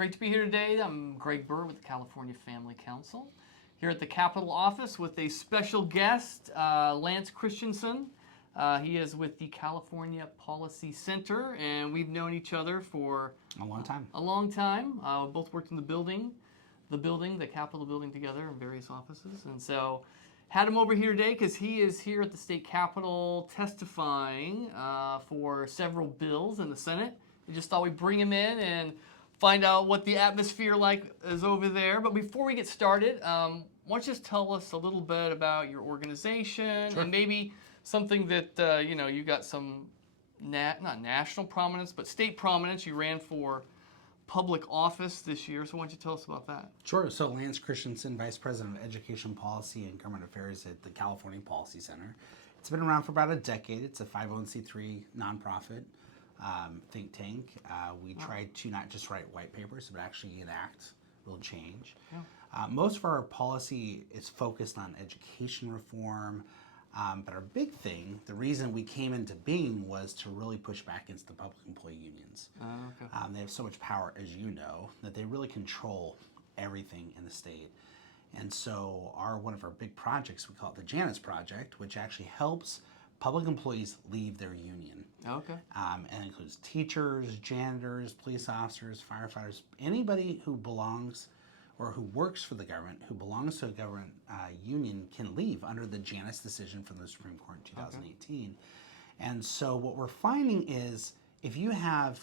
Great to be here today. I'm Greg Burt with the California Family Council, here at the Capitol office with a special guest, Lance Christensen. He is with the California Policy Center, and we've known each other for a long time. We both worked in the Capitol building together in various offices, and so had him over here today because he is here at the state Capitol testifying for several bills in the Senate. We just thought we'd bring him in and find out what the atmosphere is over there. But before we get started, why don't you just tell us a little bit about your organization and maybe something that you got some not national prominence but state prominence. You ran for public office this year, so why don't you tell us about that? Sure. So Lance Christensen, Vice President of Education Policy and Government Affairs at the California Policy Center. It's been around for about a decade. It's a 501c3 nonprofit think tank. We try to not just write white papers, but actually enact real change. Yeah. Most of our policy is focused on education reform, but our big thing, the reason we came into being, was to really push back against the public employee unions. They have so much power, as you know, that they really control everything in the state. And so one of our big projects, we call it the Janus Project, which actually helps public employees leave their union. And includes teachers, janitors, police officers, firefighters, anybody who belongs or who works for the government, who belongs to a government union, can leave under the Janus decision from the Supreme Court in 2018. And so what we're finding is if you have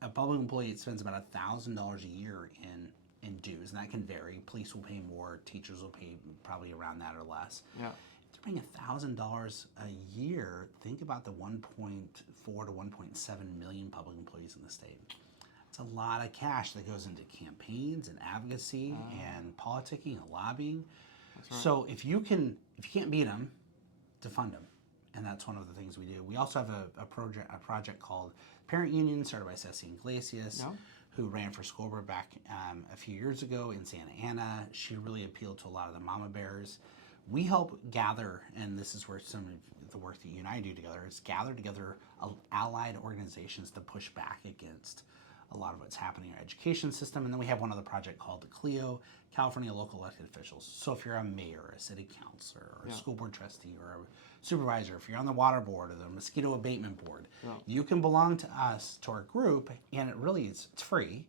a public employee that spends about $1,000 a year in dues, and that can vary, police will pay more, teachers will pay probably around that or less. Yeah. If they're paying $1,000 a year, think about the 1.4 to 1.7 million public employees in the state. It's a lot of cash that goes into campaigns and advocacy and politicking and lobbying. That's right. So if you can't beat them, defund them, and that's one of the things we do. We also have a project called Parent Union, started by Ceci Iglesias, who ran for school board back a few years ago in Santa Ana. She really appealed to a lot of the mama bears. We help gather, and this is where some of the work that you and I do together is gather together allied organizations to push back against a lot of what's happening in our education system. And then we have one other project called the CLEO, California Local Elected Officials. So if you're a mayor, a city councilor, or a school board trustee, or a supervisor, if you're on the water board or the mosquito abatement board, you can belong to us, to our group, and it's free,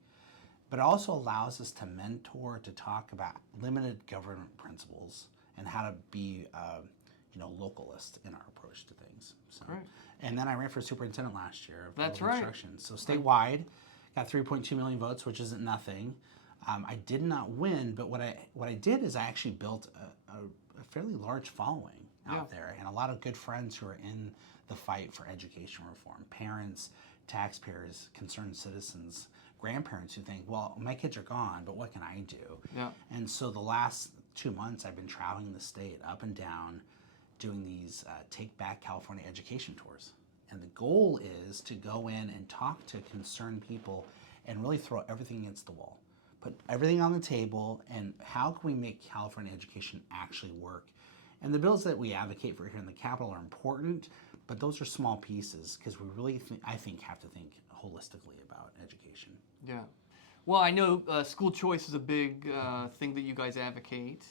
but it also allows us to mentor, to talk about limited government principles and how to be localist in our approach to things. So, and then I ran for superintendent last year of public instruction. So statewide, got 3.2 million votes, which isn't nothing. I did not win, but what I did is I actually built a fairly large following out there, and a lot of good friends who are in the fight for education reform. Parents, taxpayers, concerned citizens, grandparents who think, well, my kids are gone, but what can I do? Yeah. And so the last 2 months I've been traveling the state up and down doing these Take Back California education tours. And the goal is to go in and talk to concerned people and really throw everything against the wall. Put everything on the table, and how can we make California education actually work? And the bills that we advocate for here in the Capitol are important, but those are small pieces because we really, I think, have to think holistically about education. Yeah. Well, I know school choice is a big thing that you guys advocate.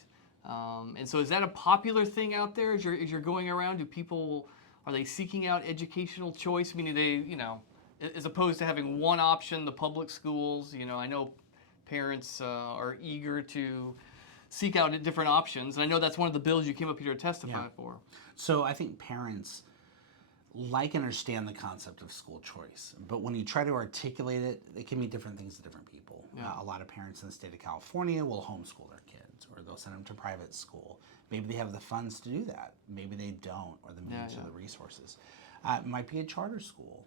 And so is that a popular thing out there as you're going around? Are they seeking out educational choice? Meaning they, as opposed to having one option, the public schools, I know parents are eager to seek out different options. And I know that's one of the bills you came up here to testify for. So I think parents like and understand the concept of school choice. But when you try to articulate it, it can mean different things to different people. Yeah. A lot of parents in the state of California will homeschool their kids, or they'll send them to private school. Maybe they have the funds to do that. Maybe they don't, or the means or the resources. It might be a charter school.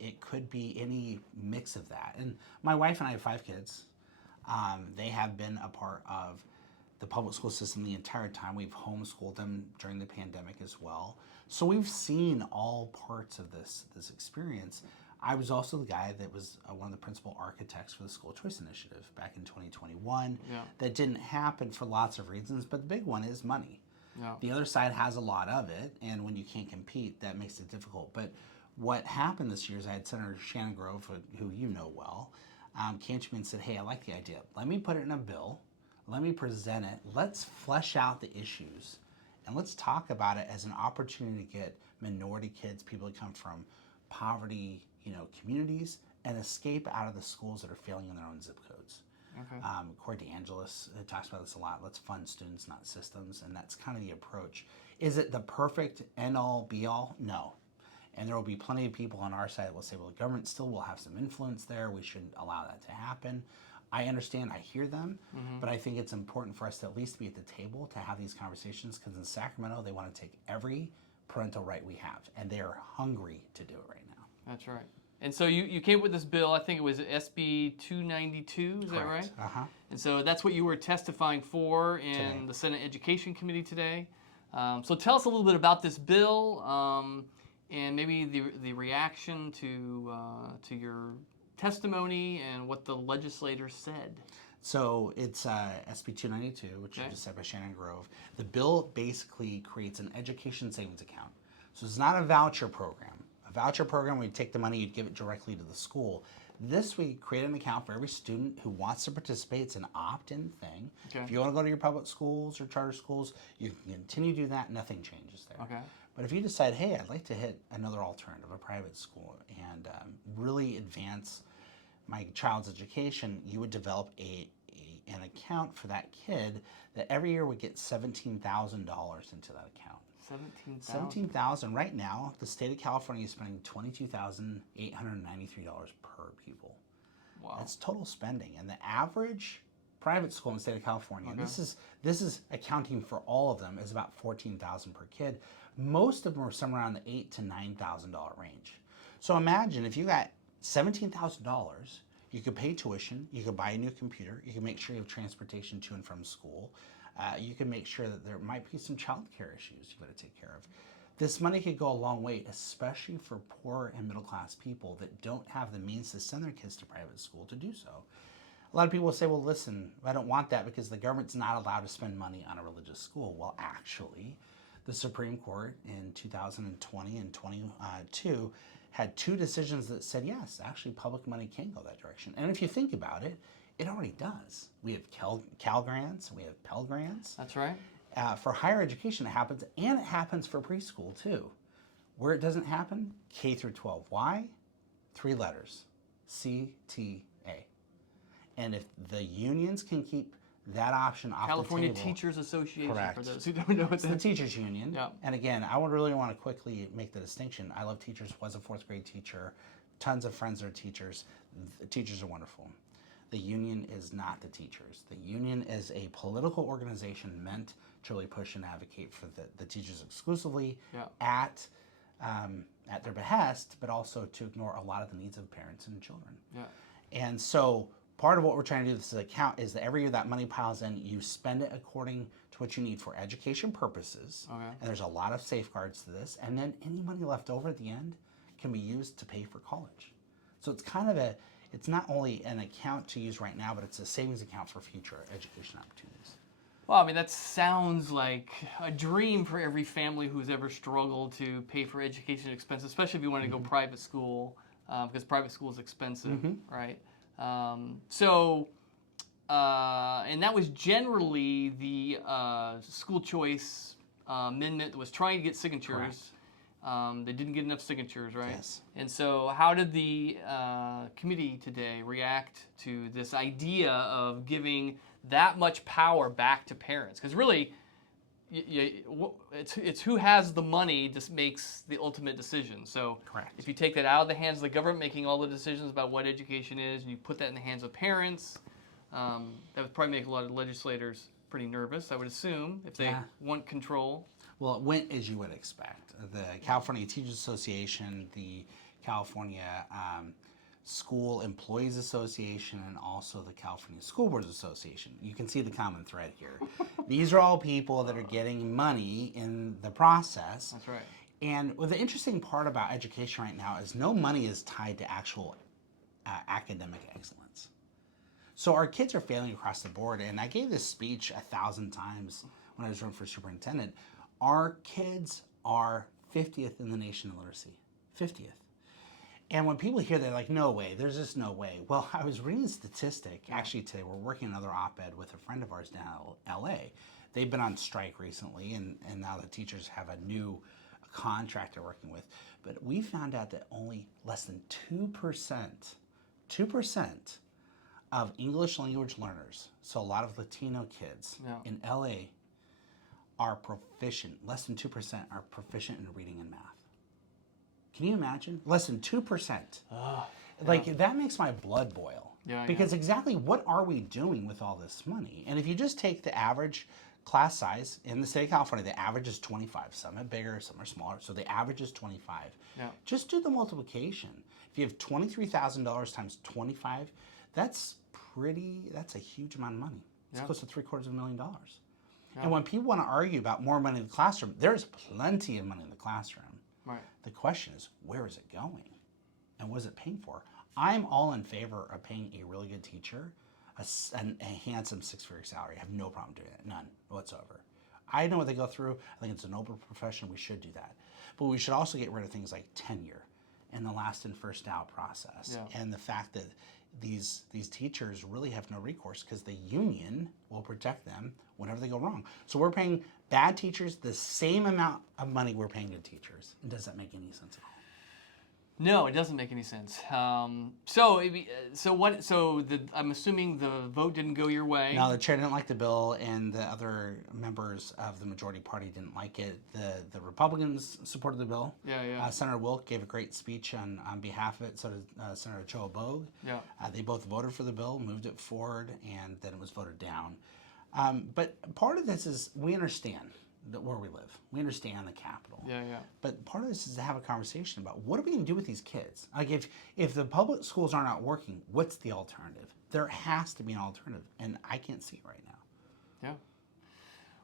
It could be any mix of that. And my wife and I have 5 kids. They have been a part of the public school system the entire time. We've homeschooled them during the pandemic as well. So we've seen all parts of this experience. I was also the guy that was one of the principal architects for the School Choice Initiative back in 2021. Yeah. That didn't happen for lots of reasons, but the big one is money. Yeah. The other side has a lot of it, and when you can't compete, that makes it difficult. But what happened this year is I had Senator Shannon Grove, who you know well, came to me and said, hey, I like the idea. Let me put it in a bill. Let me present it. Let's flesh out the issues. And let's talk about it as an opportunity to get minority kids, people that come from poverty, communities, and escape out of the schools that are failing in their own zip codes. Okay. Corey DeAngelis talks about this a lot. Let's fund students, not systems. And that's kind of the approach. Is it the perfect end-all, be-all? No. And there will be plenty of people on our side that will say, well, the government still will have some influence there. We shouldn't allow that to happen. I understand, I hear them, but I think it's important for us to at least be at the table to have these conversations, because in Sacramento, they want to take every parental right we have, and they are hungry to do it right now. That's right. And so you came up with this bill, I think it was SB 292, is that right? Uh-huh. And so that's what you were testifying for in Today. the Senate Education Committee today. So tell us a little bit about this bill, and maybe the reaction to your testimony and what the legislators said. So it's SB 292, which you just said by Shannon Grove. The bill basically creates an education savings account. So it's not a voucher program. A voucher program, we'd take the money, you'd give it directly to the school. This, we create an account for every student who wants to participate. It's an opt-in thing. Okay. If you want to go to your public schools or charter schools, you can continue to do that. Nothing changes there. Okay. But if you decide, hey, I'd like to hit another alternative, a private school, and really advance my child's education, you would develop an account for that kid that every year would get $17,000 into that account. $17,000. Right now, the state of California is spending $22,893 per pupil. Wow. That's total spending. And the average private school in the state of California, and this is accounting for all of them, is about $14,000 per kid. Most of them are somewhere around the $8,000 to $9,000 range. So imagine if you got $17,000, you could pay tuition, you could buy a new computer, you can make sure you have transportation to and from school, you can make sure that there might be some child care issues you've got to take care of. This money could go a long way, especially for poor and middle class people that don't have the means to send their kids to private school to do so. A lot of people will say, well, listen, I don't want that because the government's not allowed to spend money on a religious school. Well, actually, the Supreme Court in 2020 and 22 had two decisions that said, yes, actually public money can go that direction. And if you think about it, it already does. We have Cal grants, we have Pell grants. That's right. For higher education, it happens, and it happens for preschool too. Where it doesn't happen, K through 12. Why? 3 letters, CTA. And if the unions can keep that option off California the table. Teachers Association, Correct. for those who don't know what It's the teachers union. Yeah. And again, I would really want to quickly make the distinction. I love teachers, was a 4th grade teacher, tons of friends that are teachers. The teachers are wonderful. The union is not the teachers. The union is a political organization meant to really push and advocate for the teachers exclusively at their behest, but also to ignore a lot of the needs of parents and children. Yeah. And so part of what we're trying to do with this account is that every year that money piles in, you spend it according to what you need for education purposes. Okay. And there's a lot of safeguards to this. And then any money left over at the end can be used to pay for college. So it's kind of it's not only an account to use right now, but it's a savings account for future education opportunities. Well, I mean, that sounds like a dream for every family who's ever struggled to pay for education expenses, especially if you want to go private school, because private school is expensive, right? And that was generally the school choice amendment that was trying to get signatures. They didn't get enough signatures, right? Yes. And so how did the committee today react to this idea of giving that much power back to parents? Because really, it's who has the money just makes the ultimate decision. So Correct. if you take that out of the hands of the government making all the decisions about what education is, and you put that in the hands of parents, that would probably make a lot of legislators pretty nervous, I would assume, if they want control. Well, it went as you would expect. The California Teachers Association, the California School Employees Association, and also the California School Boards Association. You can see the common thread here. These are all people that are getting money in the process. That's right. And the interesting part about education right now is no money is tied to actual academic excellence. So our kids are failing across the board. And I gave this speech 1,000 times when I was running for superintendent. Our kids are 50th in the nation in literacy, 50th. And when people hear that, they're like, no way, there's just no way. Well, I was reading a statistic, actually today, we're working another op-ed with a friend of ours down in LA. They've been on strike recently, and now the teachers have a new contract they're working with. But we found out that only less than 2% of English language learners, so a lot of Latino kids in LA are proficient, less than 2% are proficient in reading and math. Can you imagine? Less than 2%. Like, that makes my blood boil. Because exactly what are we doing with all this money? And if you just take the average class size in the state of California, the average is 25. Some are bigger, some are smaller. So the average is 25. Just do the multiplication. If you have $23,000 times 25, that's a huge amount of money. It's close to $750,000. And when people want to argue about more money in the classroom, there's plenty of money in the classroom. The question is, where is it going? And what is it paying for? I'm all in favor of paying a really good teacher a handsome six-figure salary. I have no problem doing it, none whatsoever. I know what they go through. I think it's a noble profession. We should do that. But we should also get rid of things like tenure and the last in, first out process. And the fact that these teachers really have no recourse because the union will protect them whenever they go wrong. So we're paying bad teachers the same amount of money we're paying good teachers. And does that make any sense at all? No, it doesn't make any sense. I'm assuming the vote didn't go your way. No, the chair didn't like the bill, and the other members of the majority party didn't like it. The Republicans supported the bill. Senator Wilk gave a great speech on behalf of it. So did Senator Choa Bogue. They both voted for the bill, moved it forward, and then it was voted down. But part of this is we understand where we live. We understand the Capitol. But part of this is to have a conversation about what are we going to do with these kids? Like if the public schools are not working, what's the alternative? There has to be an alternative, and I can't see it right now.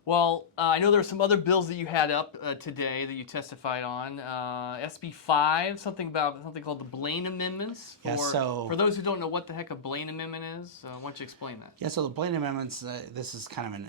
Well, I know there are some other bills that you had up today that you testified on. SB 5, something called the Blaine Amendments. For those who don't know what the heck a Blaine Amendment is, why don't you explain that? So the Blaine Amendments, this is kind of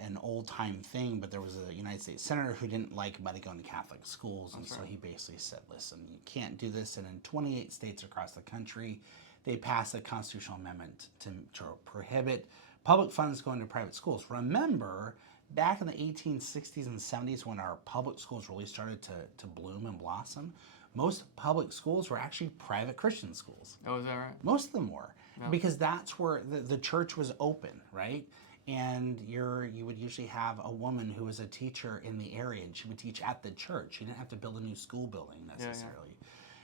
an old-time thing, but there was a United States senator who didn't like money going to Catholic schools, and so he basically said, listen, you can't do this. And in 28 states across the country, they passed a constitutional amendment to prohibit public funds going to private schools. Remember, back in the 1860s and 70s, when our public schools really started to bloom and blossom, most public schools were actually private Christian schools. Oh, is that right? Most of them were, because that's where the church was open, right? And you would usually have a woman who was a teacher in the area, and she would teach at the church. You didn't have to build a new school building necessarily.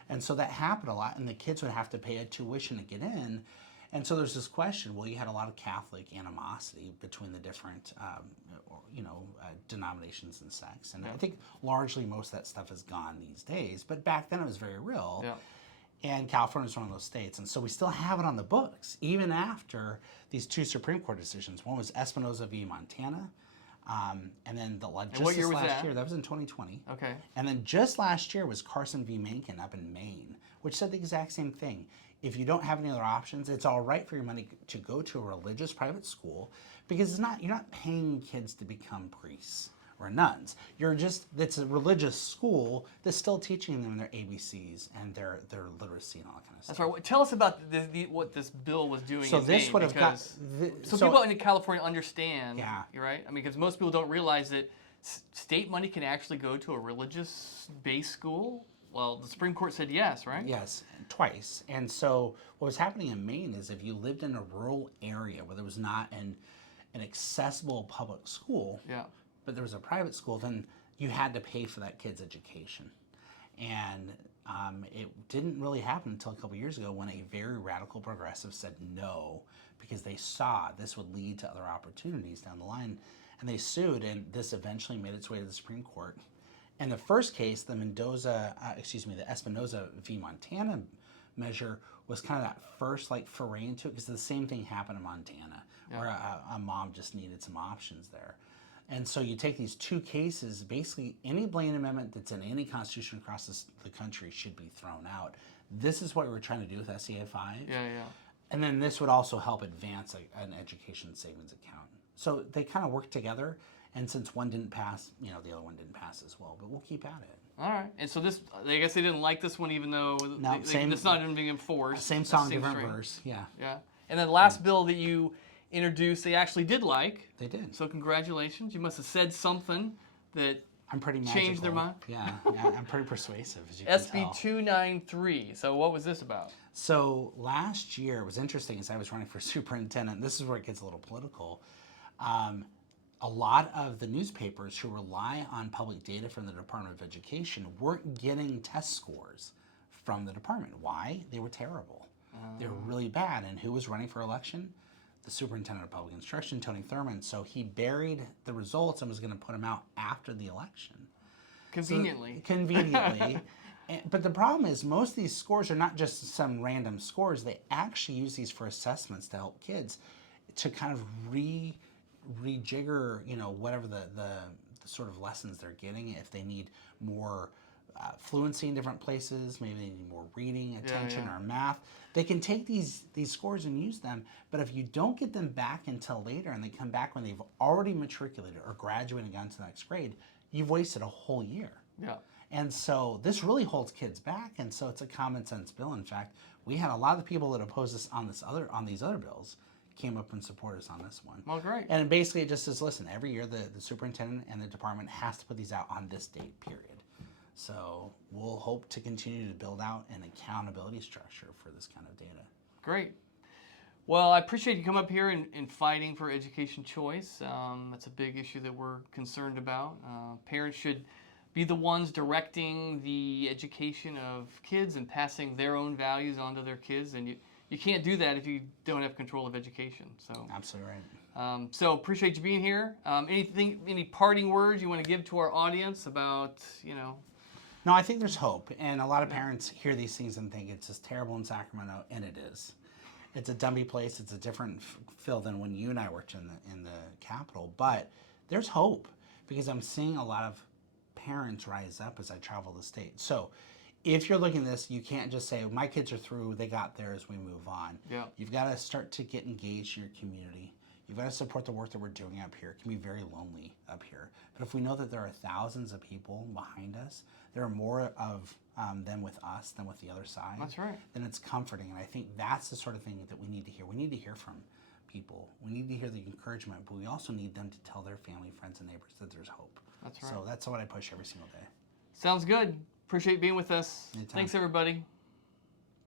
And so that happened a lot, and the kids would have to pay a tuition to get in. And so there's this question, well, you had a lot of Catholic animosity between the different, denominations and sects. And I think largely most of that stuff is gone these days. But back then it was very real. And California is one of those states. And so we still have it on the books, even after these two Supreme Court decisions. One was Espinoza v. Montana. And then what year was last year, that was in 2020. Okay. And then just last year was Carson v. Mencken up in Maine, which said the exact same thing. If you don't have any other options, it's all right for your money to go to a religious private school, because you're not paying kids to become priests or nuns. It's a religious school that's still teaching them their ABCs and their literacy and all that kind of stuff. That's right. Tell us about what this bill was doing. So this would have got so people in California understand. Right? I mean, because most people don't realize that state money can actually go to a religious-based school. Well, the Supreme Court said yes, right? Yes, twice. And so what was happening in Maine is if you lived in a rural area where there was not an accessible public school, but there was a private school, then you had to pay for that kid's education. And it didn't really happen until a couple years ago when a very radical progressive said no, because they saw this would lead to other opportunities down the line. And they sued, and this eventually made its way to the Supreme Court. In the first case, the Espinoza v. Montana measure was kind of that first foray into it, because the same thing happened in Montana, where a mom just needed some options there. And so you take these two cases, basically any Blaine Amendment that's in any constitution across the country should be thrown out. This is what we were trying to do with SCA 5. And then this would also help advance an education savings account. So they kind of work together. And since one didn't pass, the other one didn't pass as well. But we'll keep at it. All right. And so this, I guess they didn't like this one, even though it's not even being enforced. Same song, different verse. Yeah. Yeah. And then the last bill that you introduced, they actually did like. They did. So congratulations. You must have said something that I'm pretty magical. changed their mind. Yeah, I'm pretty persuasive, as you can tell. SB 293. So what was this about? So last year, it was interesting as I was running for superintendent. This is where it gets a little political. A lot of the newspapers who rely on public data from the Department of Education weren't getting test scores from the department. Why? They were terrible. They were really bad. And who was running for election? The superintendent of public instruction, Tony Thurmond. So he buried the results and was going to put them out after the election. Conveniently. So, conveniently. But the problem is most of these scores are not just some random scores. They actually use these for assessments to help kids to kind of rejigger, whatever the sort of lessons they're getting. If they need more fluency in different places, maybe they need more reading attention or math. They can take these scores and use them, but if you don't get them back until later and they come back when they've already matriculated or graduated and gone to the next grade, you've wasted a whole year. Yeah. And so this really holds kids back, and so it's a common sense bill. In fact, we had a lot of people that opposed us on these other bills came up and supported us on this one. Well, great. And basically it just says, listen, every year the superintendent and the department has to put these out on this date, period. So we'll hope to continue to build out an accountability structure for this kind of data. Great. Well, I appreciate you coming up here and fighting for education choice. That's a big issue that we're concerned about. Parents should be the ones directing the education of kids and passing their own values onto their kids. And you can't do that if you don't have control of education. So Absolutely right. So appreciate you being here. Any parting words you want to give to our audience about, No, I think there's hope. And a lot of parents hear these things and think it's just terrible in Sacramento, and it is. It's a dummy place. It's a different feel than when you and I worked in the Capitol. But there's hope because I'm seeing a lot of parents rise up as I travel the state. So if you're looking at this, you can't just say, my kids are through, they got theirs, we move on. Yeah. You've got to start to get engaged in your community. You've got to support the work that we're doing up here. It can be very lonely up here. But if we know that there are thousands of people behind us, there are more of them with us than with the other side. That's right. Then it's comforting. And I think that's the sort of thing that we need to hear. We need to hear from people. We need to hear the encouragement, but we also need them to tell their family, friends, and neighbors that there's hope. That's right. So that's what I push every single day. Sounds good. Appreciate being with us. Anytime. Thanks, everybody.